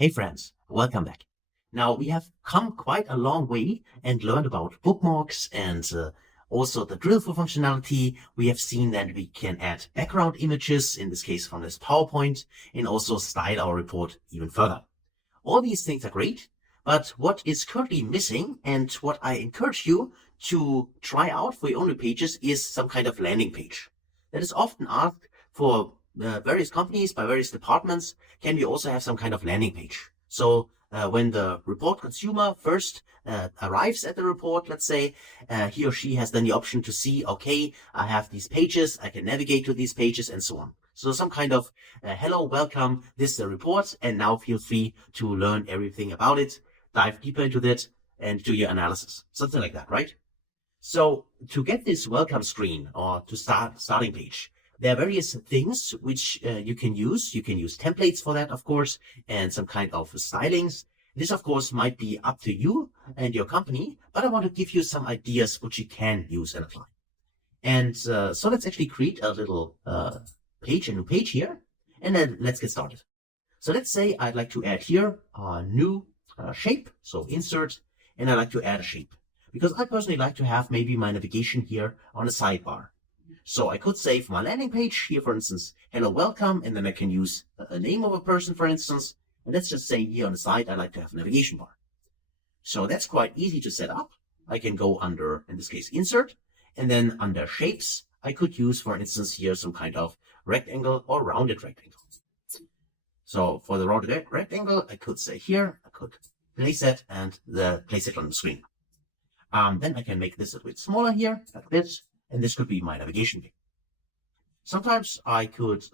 Hey friends, welcome back. Now we have come quite a long way and learned about bookmarks and also the drill for functionality. We have seen that we can add background images, in this case from this PowerPoint, and also style our report even further. All these things are great, but what is currently missing and what I encourage you to try out for your own pages is some kind of landing page. That is often asked for various companies by various departments. Can we also have some kind of landing page? So when the report consumer first arrives at the report, let's say, he or she has then the option to see, okay, I have these pages, I can navigate to these pages and so on. So some kind of hello, welcome, this is the report, and now feel free to learn everything about it, dive deeper into that, and do your analysis. Something like that, right? So to get this welcome screen or to starting page, there are various things which you can use. You can use templates for that, of course, and some kind of stylings. This, of course, might be up to you and your company, but I want to give you some ideas which you can use and apply. And so let's actually create a little a new page here, and then let's get started. So let's say I'd like to add here a new shape, so insert, and I'd like to add a shape. Because I personally like to have maybe my navigation here on a sidebar. So I could say for my landing page here, for instance, hello, welcome, and then I can use a name of a person, for instance. And let's just say here on the side, I like to have a navigation bar. So that's quite easy to set up. I can go under, in this case, insert, and then under shapes, I could use, for instance, here some kind of rectangle or rounded rectangle. So for the rounded rectangle, I could say here, I could place it and place it on the screen. Then I can make this a bit smaller here, like this, and this could be my navigation view. Sometimes I could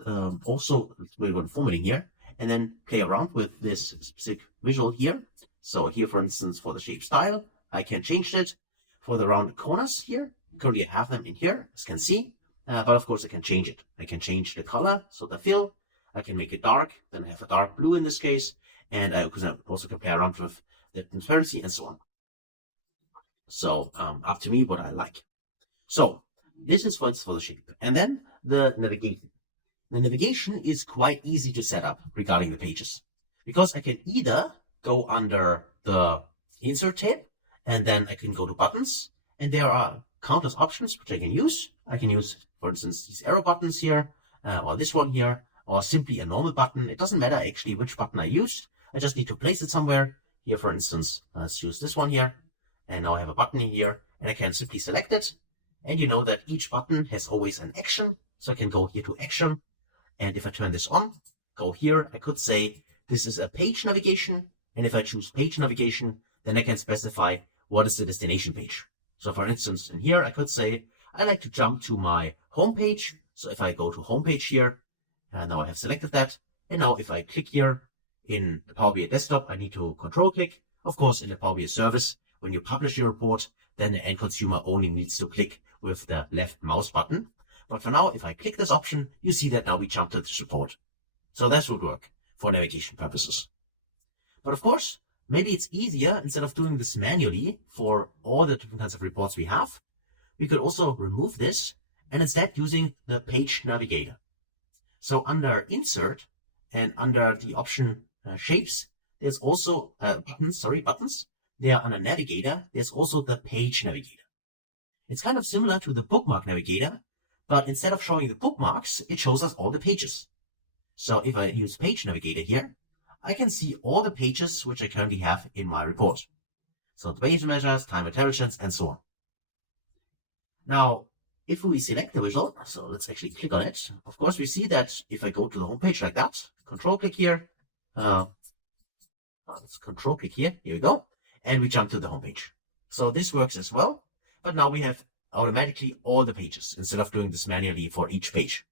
also, we're going formatting here, and then play around with this specific visual here. So here, for instance, for the shape style, I can change it. For the rounded corners here, currently I have them in here, as you can see, but of course I can change it. I can change the color, so the fill, I can make it dark, then I have a dark blue in this case, and I also can play around with the transparency and so on. So up to me what I like. So this is for the shape. And then the navigation. The navigation is quite easy to set up regarding the pages, because I can either go under the insert tab, and then I can go to buttons, and there are countless options which I can use. I can use, for instance, these arrow buttons here, or this one here, or simply a normal button. It doesn't matter actually which button I use. I just need to place it somewhere. Here, for instance, let's use this one here. And now I have a button here, and I can simply select it. And you know that each button has always an action. So I can go here to action. And if I turn this on, go here, I could say this is a page navigation. And if I choose page navigation, then I can specify what is the destination page. So for instance, in here, I could say I like to jump to my home page. So if I go to home page here, and now I have selected that. And now if I click here in the Power BI desktop, I need to control click. Of course, in the Power BI service, when you publish your report, then the end consumer only needs to click with the left mouse button. But for now, if I click this option, you see that now we jump to this report. So that would work for navigation purposes. But of course, maybe it's easier, instead of doing this manually for all the different kinds of reports we have, we could also remove this and instead using the page navigator. So under insert and under the option shapes, there's also buttons. There on a navigator, there's also the page navigator. It's kind of similar to the bookmark navigator, but instead of showing the bookmarks, it shows us all the pages. So if I use page navigator here, I can see all the pages which I currently have in my report. So the page measures, time intelligence, and so on. Now, if we select the visual, so let's actually click on it. Of course, we see that if I go to the home page like that, control click here, let's control click here, here we go. And we jump to the homepage. So this works as well, but now we have automatically all the pages instead of doing this manually for each page.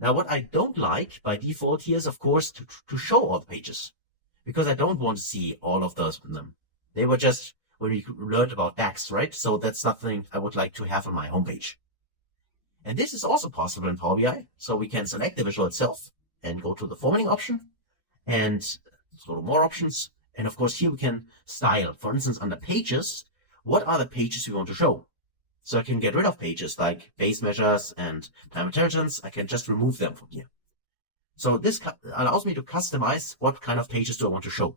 Now what I don't like by default here is, of course, to show all the pages, because I don't want to see all of those from them. They were just when we learned about DAX, right? So that's something I would like to have on my homepage. And this is also possible in Power BI. So we can select the visual itself and go to the formatting option and go to more options. And of course, here we can style, for instance, under pages, what are the pages we want to show? So I can get rid of pages like base measures and time intelligence. I can just remove them from here. So this allows me to customize what kind of pages do I want to show.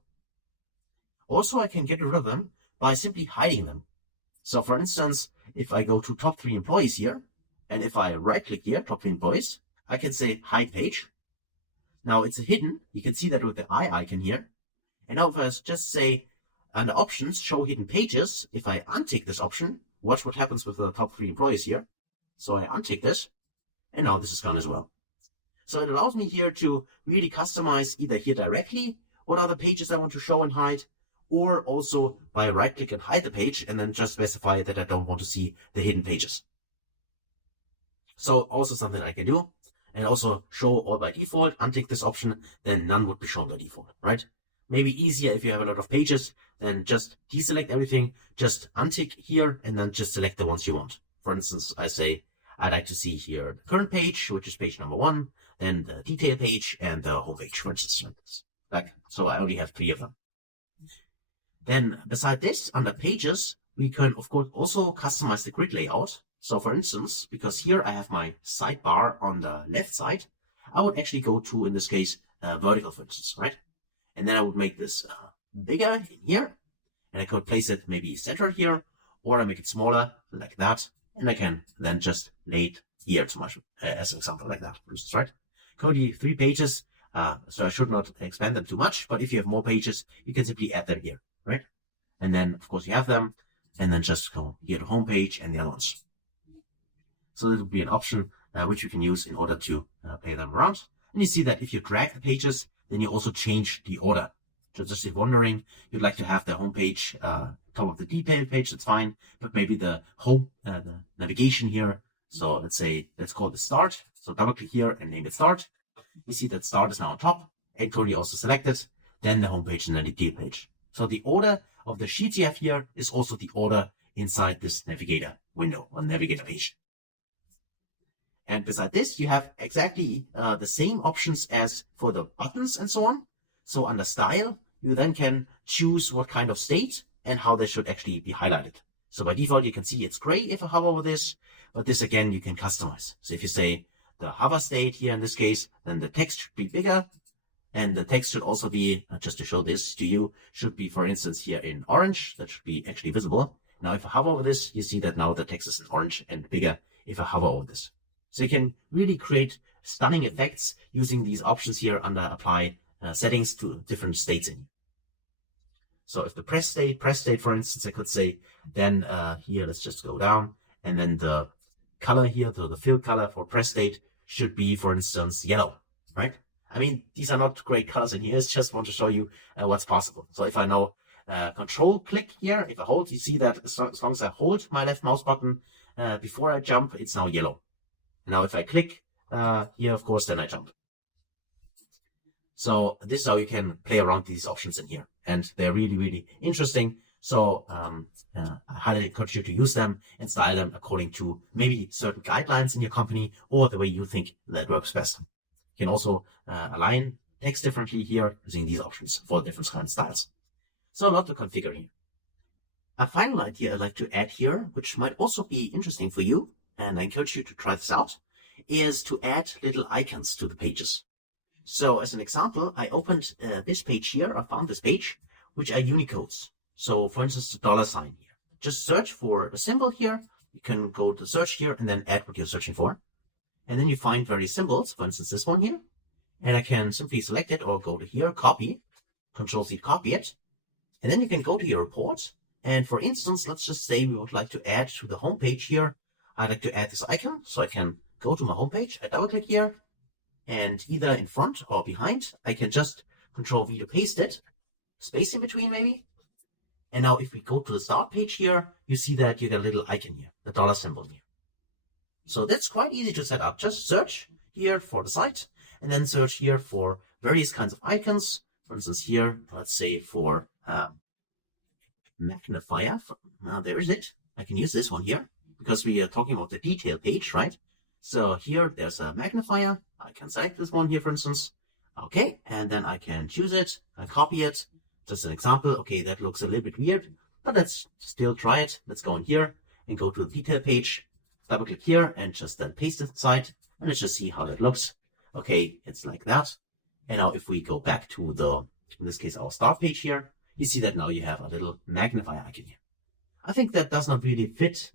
Also, I can get rid of them by simply hiding them. So for instance, if I go to top 3 employees here, and if I right click here, top 3 employees, I can say hide page. Now it's hidden. You can see that with the eye icon here. And now if I just say under options, show hidden pages, if I untick this option, watch what happens with the top 3 employees here. So I untick this, and now this is gone as well. So it allows me here to really customize either here directly what are the pages I want to show and hide, or also by right click and hide the page and then just specify that I don't want to see the hidden pages. So also something I can do, and also show all by default, untick this option, then none would be shown by default, right? Maybe easier if you have a lot of pages, then just deselect everything, just untick here and then just select the ones you want. For instance, I say I'd like to see here the current page, which is page number 1, then the detail page and the home page, for instance. So I only have 3 of them. Then beside this, under pages, we can of course also customize the grid layout. So for instance, because here I have my sidebar on the left side, I would actually go to, in this case, vertical, for instance, right? And then I would make this bigger in here, and I could place it maybe centered here, or I make it smaller like that, and I can then just lay it here to my, as an example like that, for instance, right? Currently 3 pages, so I should not expand them too much, but if you have more pages, you can simply add them here, right? And then of course you have them, and then just go here to home page and the other ones. So this would be an option which you can use in order to play them around. And you see that if you drag the pages, then you also change the order. So just if wondering, you'd like to have the home page top of the detail page, that's fine. But maybe the home, the navigation here. So let's call it start. So double click here and name it start. You see that start is now on top and currently also selected. Then the home page and then the detail page. So the order of the sheets you have here is also the order inside this navigator window or navigator page. And beside this, you have exactly the same options as for the buttons and so on. So under style, you then can choose what kind of state and how they should actually be highlighted. So by default, you can see it's gray if I hover over this, but this again, you can customize. So if you say the hover state here in this case, then the text should be bigger. And the text should also be, just to show this to you, should be, for instance, here in orange. That should be actually visible. Now, if I hover over this, you see that now the text is in orange and bigger if I hover over this. So you can really create stunning effects using these options here under apply settings to different states in. So if the press state, for instance, I could say, then here, let's just go down. And then the color here, so the fill color for press state should be, for instance, yellow, right? I mean, these are not great colors in here. It's just want to show you what's possible. So if I now control click here, if I hold, you see that as long as I hold my left mouse button before I jump, it's now yellow. Now, if I click here, of course, then I jump. So this is how you can play around these options in here. And they're really, really interesting. So I highly encourage you to use them and style them according to maybe certain guidelines in your company or the way you think that works best. You can also align text differently here using these options for different kind of styles. So a lot to configure here. A final idea I'd like to add here, which might also be interesting for you, and I encourage you to try this out, is to add little icons to the pages. So as an example, I opened this page here, I found this page, which are Unicodes. So for instance, the $sign here. Just search for a symbol here. You can go to search here and then add what you're searching for. And then you find various symbols, for instance, this one here. And I can simply select it or go to here, copy, Control-C, copy it. And then you can go to your report. And for instance, let's just say we would like to add to the home page here. I'd like to add this icon. So I can go to my home page. I double click here. And either in front or behind, I can just Control-V to paste it. Space in between maybe. And now if we go to the start page here, you see that you get a little icon here, the dollar symbol here. So that's quite easy to set up. Just search here for the site and then search here for various kinds of icons. For instance, here, let's say for magnifier. There is it. I can use this one here because we are talking about the detail page, right? So here, there's a magnifier. I can select this one here, for instance. Okay, and then I can choose it, I copy it. Just an example. Okay, that looks a little bit weird, but let's still try it. Let's go in here and go to the detail page. Double click here and just then paste it inside. And let's just see how that looks. Okay, it's like that. And now if we go back to the, in this case, our start page here, you see that now you have a little magnifier icon here. I think that does not really fit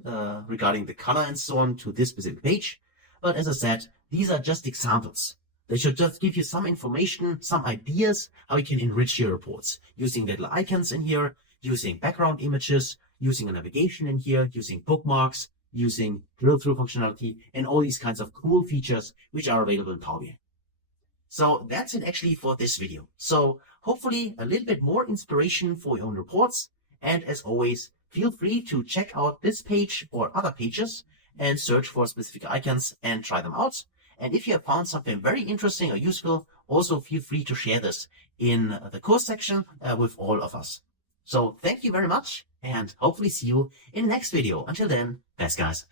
regarding the color and so on to this specific page. But as I said, these are just examples. They should just give you some information, some ideas how you can enrich your reports using little icons in here, using background images, using a navigation in here, using bookmarks, using drill through functionality, and all these kinds of cool features which are available in Power BI. So that's it actually for this video. So hopefully a little bit more inspiration for your own reports. And as always, feel free to check out this page or other pages and search for specific icons and try them out. And if you have found something very interesting or useful, also feel free to share this in the course section with all of us. So thank you very much and hopefully see you in the next video. Until then, best guys.